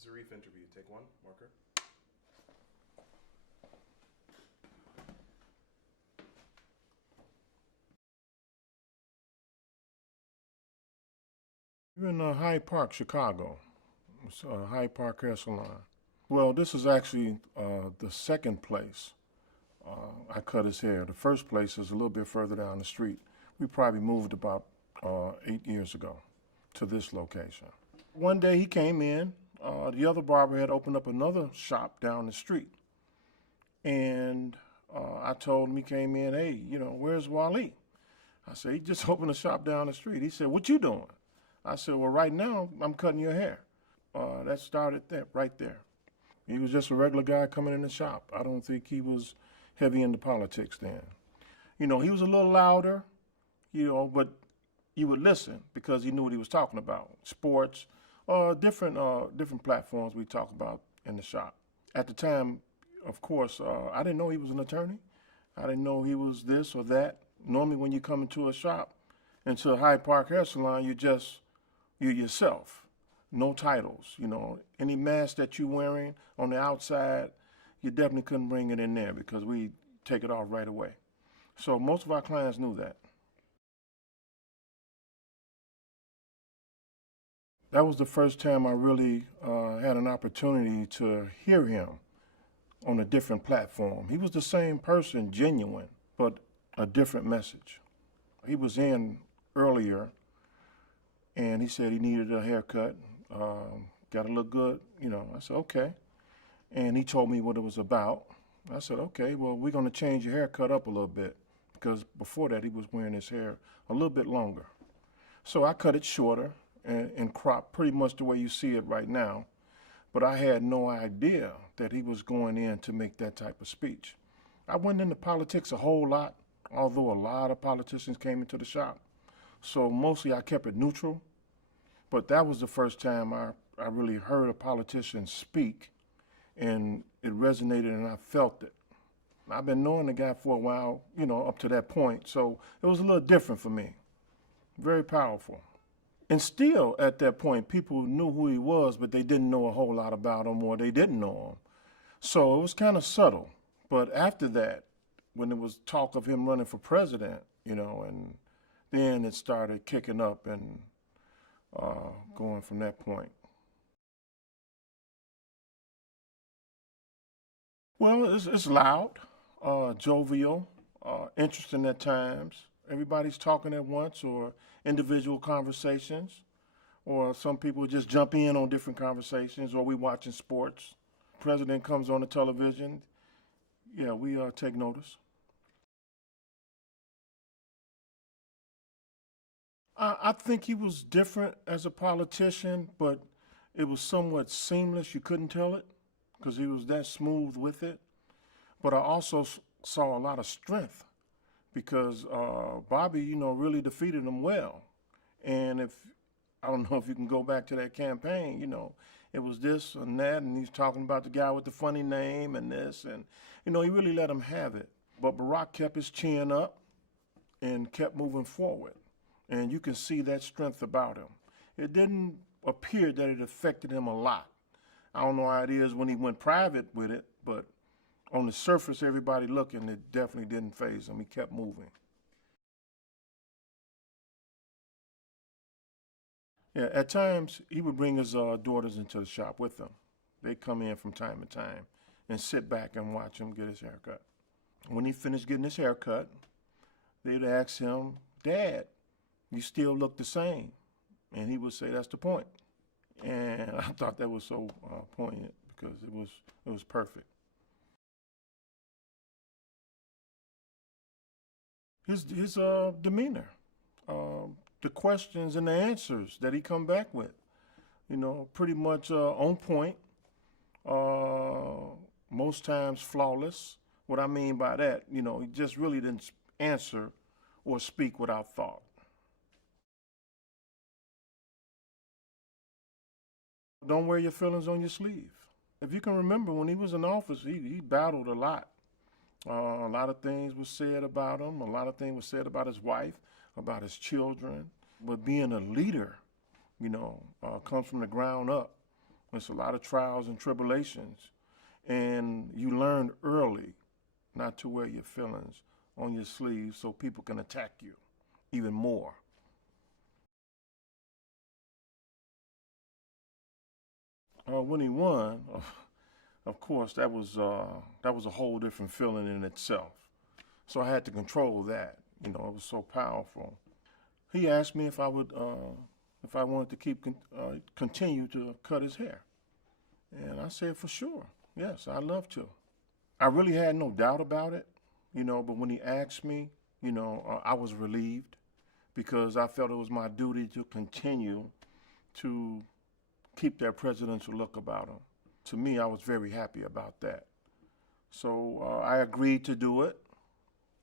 Zariff interview. Take one, marker. We're in Hyde Park, Chicago. It's Hyde Park Hair Salon. Well, this is actually the second place I cut his hair. The first place is a little bit further down the street. We probably moved about 8 years ago to this location. One day he came in. The other barber had opened up another shop down the street. And I told him, he came in, hey, where's Wally? I said, he just opened a shop down the street. He said, what you doing? I said, well, right now, I'm cutting your hair. That started there, right there. He was just a regular guy coming in the shop. I don't think he was heavy into politics then. He was a little louder, but you would listen because he knew what he was talking about. Sports, different platforms we talk about in the shop. At the time, of course, I didn't know he was an attorney. I didn't know he was this or that. Normally when you come into a shop, into a Hyde Park Hair Salon, you're yourself. No titles, Any mask that you're wearing on the outside, you definitely couldn't bring it in there because we take it off right away. So most of our clients knew that. That was the first time I really had an opportunity to hear him on a different platform. He was the same person, genuine, but a different message. He was in earlier, and he said he needed a haircut. Got to look good, I said, okay. And he told me what it was about. I said, okay, well, we're going to change your haircut up a little bit because before that he was wearing his hair a little bit longer. So I cut it shorter and cropped pretty much the way you see it right now. But I had no idea that he was going in to make that type of speech. I went into politics a whole lot, although a lot of politicians came into the shop. So mostly I kept it neutral. But that was the first time I really heard a politician speak, and it resonated and I felt it. I've been knowing the guy for a while, up to that point, so it was a little different for me. Very powerful. And still, at that point, people knew who he was, but they didn't know a whole lot about him, or they didn't know him. So it was kind of subtle. But after that, when there was talk of him running for president, and then it started kicking up and going from that point. Well, it's loud, jovial, interesting at times. Everybody's talking at once, or individual conversations, or some people just jump in on different conversations, or we watching sports. President comes on the television. Yeah, we take notice. I think he was different as a politician, but it was somewhat seamless. You couldn't tell it because he was that smooth with it. But I also saw a lot of strength because Bobby, really defeated him well. And I don't know if you can go back to that campaign, it was this and that, and he's talking about the guy with the funny name and this, and, he really let him have it. But Barack kept his chin up and kept moving forward. And you can see that strength about him. It didn't appear that it affected him a lot. I don't know how it is when he went private with it, but on the surface, everybody looking, it definitely didn't faze him. He kept moving. Yeah, at times, he would bring his daughters into the shop with him. They'd come in from time to time and sit back and watch him get his haircut. When he finished getting his haircut, they'd ask him, Dad, you still look the same. And he would say, that's the point. And I thought that was so poignant because it was perfect. His demeanor, the questions and the answers that he come back with, pretty much on point, most times flawless. What I mean by that, he just really didn't answer or speak without thought. Don't wear your feelings on your sleeve. If you can remember, when he was in office, he battled a lot. A lot of things were said about him. A lot of things were said about his wife, about his children. But being a leader, comes from the ground up. It's a lot of trials and tribulations. And you learn early not to wear your feelings on your sleeve so people can attack you even more. When he won, of course, that was a whole different feeling in itself. So I had to control that. You know, it was so powerful. He asked me if I wanted to continue to cut his hair, and I said for sure, yes, I'd love to. I really had no doubt about it, you know. But when he asked me, you know, I was relieved because I felt it was my duty to continue to keep that presidential look about him. To me, I was very happy about that. So I agreed to do it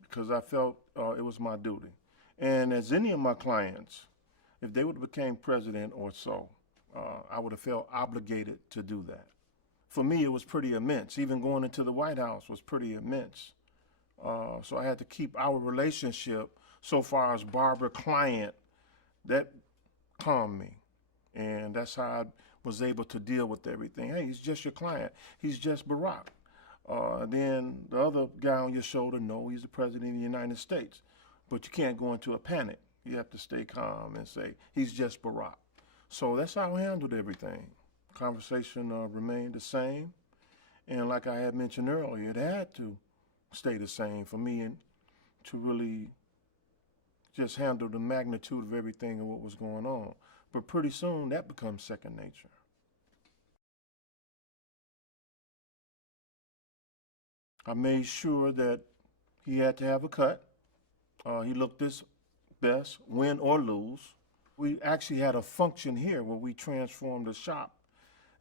because I felt it was my duty. And as any of my clients, if they would have became president or so, I would have felt obligated to do that. For me, it was pretty immense. Even going into the White House was pretty immense. So I had to keep our relationship so far as barber-client, that calmed me. And that's how I was able to deal with everything. Hey, he's just your client. He's just Barack. Then the other guy on your shoulder, no, he's the president of the United States. But you can't go into a panic. You have to stay calm and say, he's just Barack. So that's how I handled everything. Conversation remained the same. And like I had mentioned earlier, it had to stay the same for me and to really just handle the magnitude of everything and what was going on. But pretty soon that becomes second nature. I made sure that he had to have a cut. He looked his best, win or lose. We actually had a function here where we transformed the shop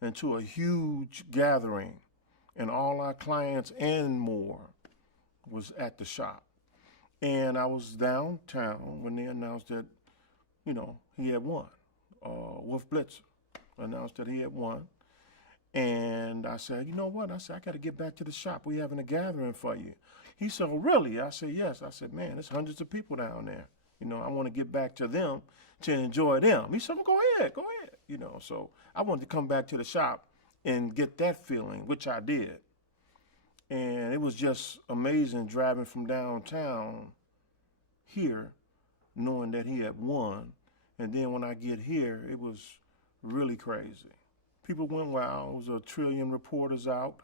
into a huge gathering, and all our clients and more was at the shop. And I was downtown when they announced that, you know, he had won. Wolf Blitzer announced that he had won. And I said, you know what? I said, I got to get back to the shop. We're having a gathering for you. He said, oh, really? I said, yes. I said, man, there's hundreds of people down there. You know, I want to get back to them to enjoy them. He said, well, go ahead. You know, so I wanted to come back to the shop and get that feeling, which I did. And it was just amazing driving from downtown here, knowing that he had won. And then when I get here, it was really crazy. People went wild. There was 1 trillion reporters out.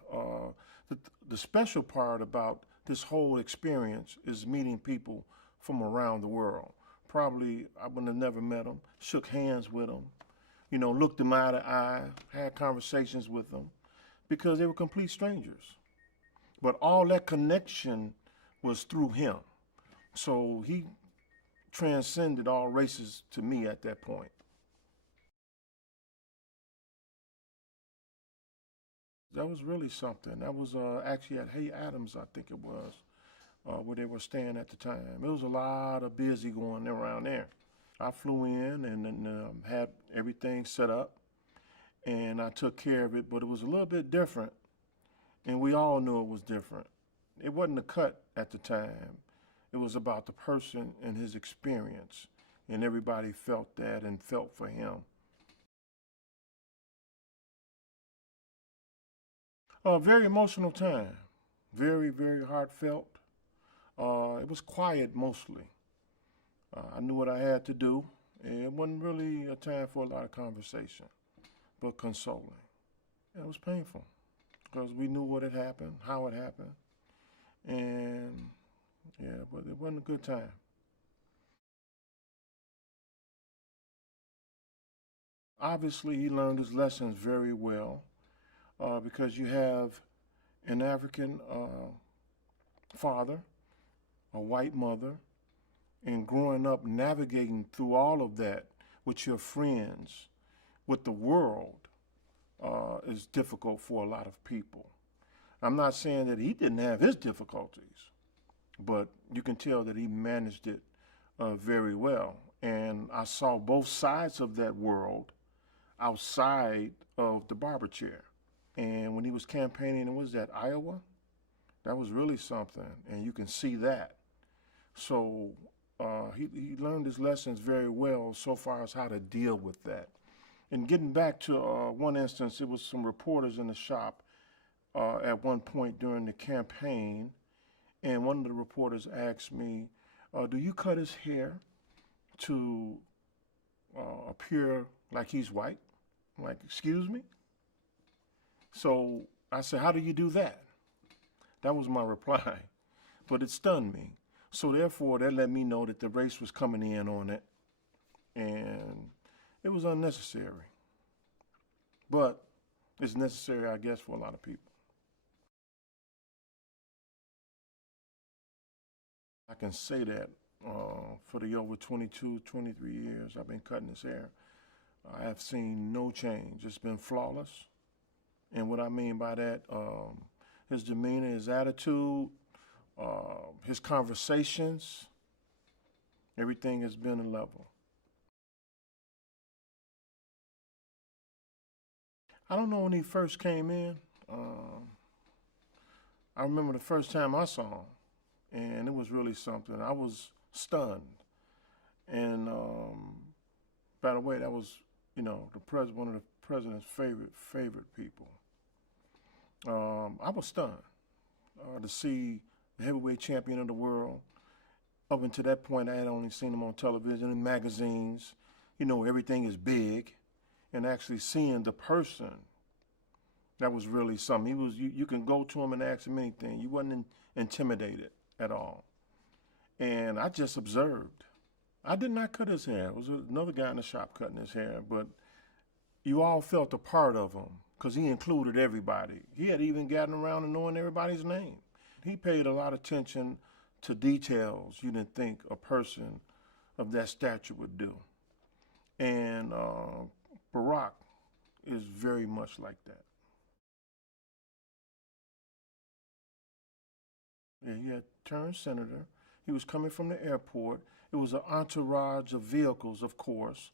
The special part about this whole experience is meeting people from around the world. Probably I would have never met them, shook hands with them, you know, looked them eye to eye, had conversations with them, because they were complete strangers. But all that connection was through him. So he transcended all races to me at that point. That was really something. That was actually at Hay Adams, I think it was, where they were staying at the time. It was a lot of busy going around there. I flew in and had everything set up, and I took care of it, but it was a little bit different, and we all knew it was different. It wasn't a cut at the time. It was about the person and his experience, and everybody felt that and felt for him. A very emotional time, very, very heartfelt. It was quiet mostly. I knew what I had to do. It wasn't really a time for a lot of conversation, but consoling. It was painful because we knew what had happened, how it happened, and yeah, but it wasn't a good time. Obviously, he learned his lessons very well because you have an African father, a white mother, and growing up navigating through all of that with your friends, with the world, is difficult for a lot of people. I'm not saying that he didn't have his difficulties, but you can tell that he managed it very well. And I saw both sides of that world outside of the barber chair. And when he was campaigning, and was that Iowa? That was really something, and you can see that. So he learned his lessons very well so far as how to deal with that. And getting back to one instance, it was some reporters in the shop at one point during the campaign, and one of the reporters asked me, do you cut his hair to appear like he's white? I'm like, excuse me? So I said, how do you do that? That was my reply, but it stunned me. So therefore, that let me know that the race was coming in on it, and it was unnecessary. But it's necessary, I guess, for a lot of people. I can say that for the over 22, 23 years I've been cutting his hair, I have seen no change. It's been flawless. And what I mean by that, his demeanor, his attitude, his conversations, everything has been a level. I don't know when he first came in. I remember the first time I saw him, and it was really something. I was stunned. And by the way, that was, one of the president's favorite people. I was stunned to see the heavyweight champion of the world. Up until that point, I had only seen him on television and magazines. Everything is big. And actually seeing the person, that was really something. You can go to him and ask him anything. You wasn't intimidated at all. And I just observed. I did not cut his hair. It was another guy in the shop cutting his hair, but you all felt a part of him because he included everybody. He had even gotten around to knowing everybody's name. He paid a lot of attention to details you didn't think a person of that stature would do. And Barack is very much like that. Yeah, he had turned senator. He was coming from the airport. It was an entourage of vehicles, of course.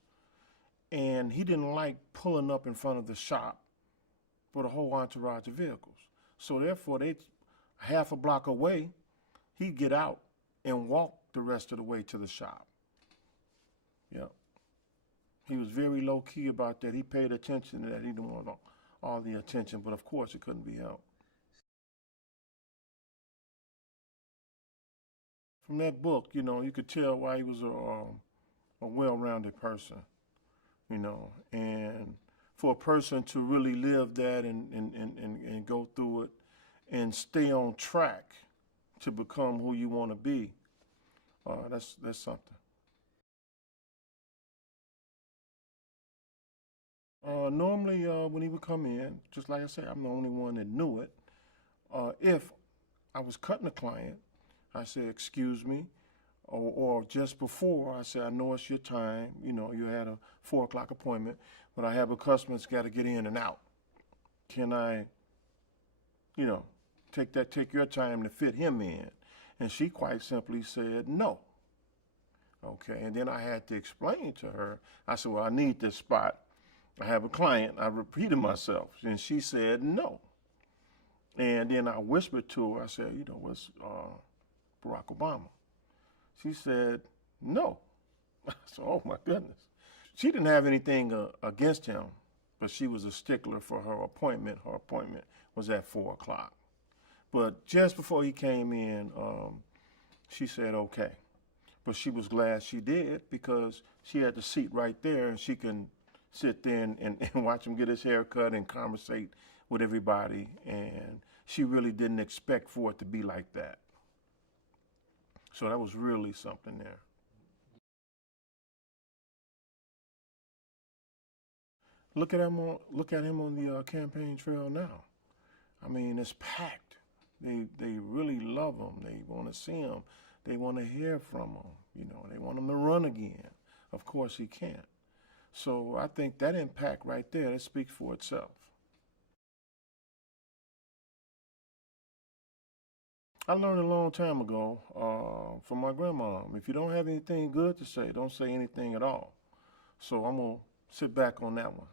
And he didn't like pulling up in front of the shop for the whole entourage of vehicles. So therefore, half a block away, he'd get out and walk the rest of the way to the shop. Yeah. He was very low-key about that. He paid attention to that. He didn't want all the attention, but of course it couldn't be helped. From that book, you could tell why he was a well-rounded person, and for a person to really live that and go through it and stay on track to become who you want to be, that's something. Normally, when he would come in, just like I said, I'm the only one that knew it. If I was cutting a client, I said, excuse me, or just before, I said, I know it's your time. You had a 4 o'clock appointment, but I have a customer that's got to get in and out. Can I, take your time to fit him in? And she quite simply said, no. Okay, and then I had to explain to her. I said, well, I need this spot. I have a client. I repeated myself, and she said no. And then I whispered to her. I said, what's Barack Obama? She said no. I said, oh my goodness. She didn't have anything against him, but she was a stickler for her appointment. Her appointment was at 4 o'clock. But just before he came in, she said okay. But she was glad she did because she had the seat right there, and she can sit there and watch him get his hair cut and conversate with everybody. And she really didn't expect for it to be like that. So that was really something there. Look at him on the campaign trail now. I mean, it's packed. They really love him. They want to see him. They want to hear from him. They want him to run again. Of course he can't. So I think that impact right there, that speaks for itself. I learned a long time ago from my grandma, if you don't have anything good to say, don't say anything at all. So I'm going to sit back on that one.